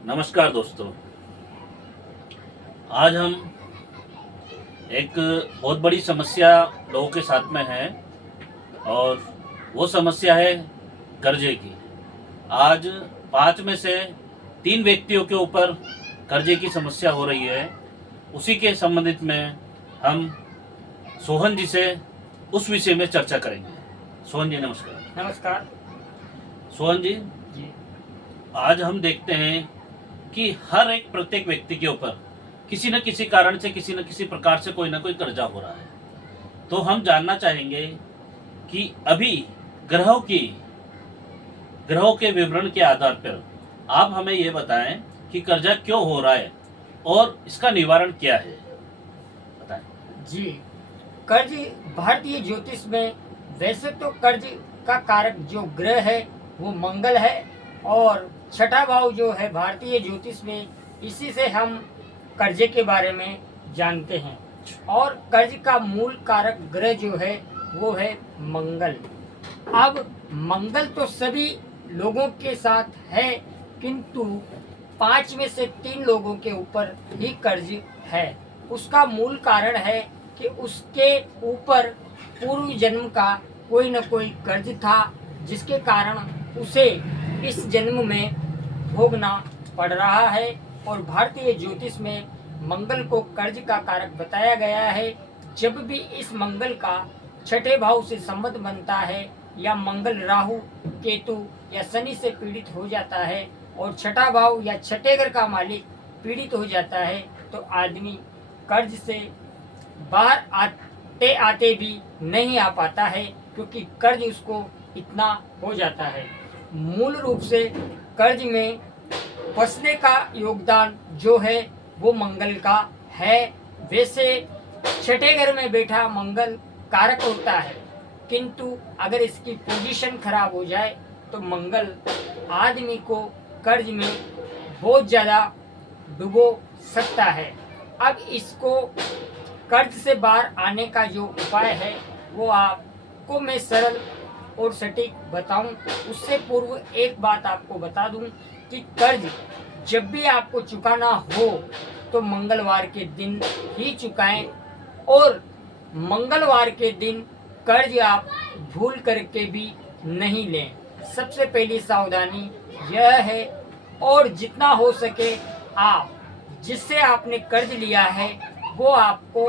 नमस्कार दोस्तों। आज हम एक बहुत बड़ी समस्या लोगों के साथ में है और वो समस्या है कर्जे की। आज 5 में से 3 व्यक्तियों के ऊपर कर्जे की समस्या हो रही है। उसी के संबंधित में हम सोहन जी से उस विषय में चर्चा करेंगे। सोहन जी नमस्कार। नमस्कार सोहन जी, जी। आज हम देखते हैं कि हर एक प्रत्येक व्यक्ति के ऊपर किसी न किसी कारण से किसी न किसी प्रकार से कोई ना कोई कर्जा हो रहा है। तो हम जानना चाहेंगे कि अभी ग्रहों के विवरण के आधार पर आप हमें ये बताएं कि कर्जा क्यों हो रहा है और इसका निवारण क्या है, बताएं। जी, कर्ज भारतीय ज्योतिष में वैसे तो कर्ज का कारक जो ग्रह है वो मंगल है और छठा भाव जो है भारतीय ज्योतिष में, इसी से हम कर्जे के बारे में जानते हैं। और कर्ज का मूल कारक ग्रह जो है वो है मंगल। अब मंगल तो सभी लोगों के साथ है, किंतु 5 में से 3 लोगों के ऊपर ही कर्ज है। उसका मूल कारण है कि उसके ऊपर पूर्व जन्म का कोई न कोई कर्ज था, जिसके कारण उसे इस जन्म में भोगना पड़ रहा है। और भारतीय ज्योतिष में मंगल को कर्ज का कारक बताया गया है। जब भी इस मंगल का छठे भाव से संबंध बनता है या मंगल राहु केतु या शनि से पीड़ित हो जाता है और छठा भाव या छठे घर का मालिक पीड़ित हो जाता है, तो आदमी कर्ज से बाहर आते आते भी नहीं आ पाता है, क्योंकि कर्ज उसको इतना हो जाता है। मूल रूप से कर्ज में फंसने का योगदान जो है वो मंगल का है। वैसे छठे घर में बैठा मंगल कारक होता है, किंतु अगर इसकी पोजीशन खराब हो जाए तो मंगल आदमी को कर्ज में बहुत ज़्यादा डुबो सकता है। अब इसको कर्ज से बाहर आने का जो उपाय है वो आपको मैं सरल और सटीक बताऊं। उससे पूर्व एक बात आपको बता दूं कि कर्ज जब भी आपको चुकाना हो तो मंगलवार के दिन ही चुकाएं, और मंगलवार के दिन कर्ज आप भूल करके भी नहीं लें। सबसे पहली सावधानी यह है। और जितना हो सके आप जिससे आपने कर्ज लिया है वो आपको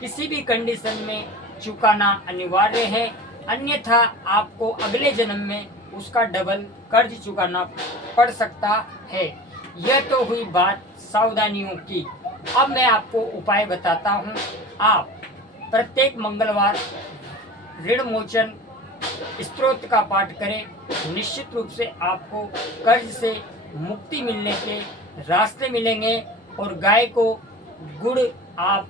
किसी भी कंडीशन में चुकाना अनिवार्य है, अन्यथा आपको अगले जन्म में उसका डबल कर्ज चुकाना पड़ सकता है। यह तो हुई बात सावधानियों की। अब मैं आपको उपाय बताता हूँ। आप प्रत्येक मंगलवार ऋण मोचन स्तोत्र का पाठ करें। निश्चित रूप से आपको कर्ज से मुक्ति मिलने के रास्ते मिलेंगे। और गाय को गुड़ आप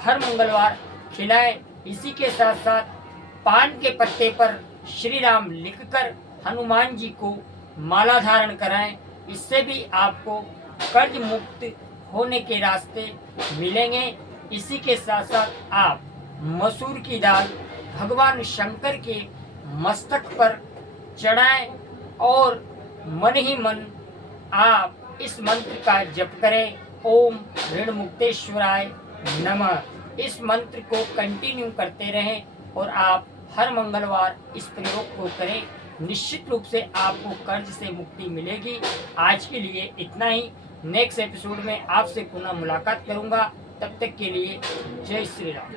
हर मंगलवार खिलाएं। इसी के साथ साथ पान के पत्ते पर श्री राम लिखकर हनुमान जी को माला धारण कराएं। इससे भी आपको कर्ज मुक्त होने के रास्ते मिलेंगे। इसी के साथ साथ आप मसूर की दाल भगवान शंकर के मस्तक पर चढ़ाएं और मन ही मन आप इस मंत्र का जप करें, ओम ऋण मुक्तेश्वराय नमः। इस मंत्र को कंटिन्यू करते रहें और आप हर मंगलवार इस प्रयोग को करें। निश्चित रूप से आपको कर्ज से मुक्ति मिलेगी। आज के लिए इतना ही। नेक्स्ट एपिसोड में आपसे पुनः मुलाकात करूंगा। तब तक के लिए जय श्री राम।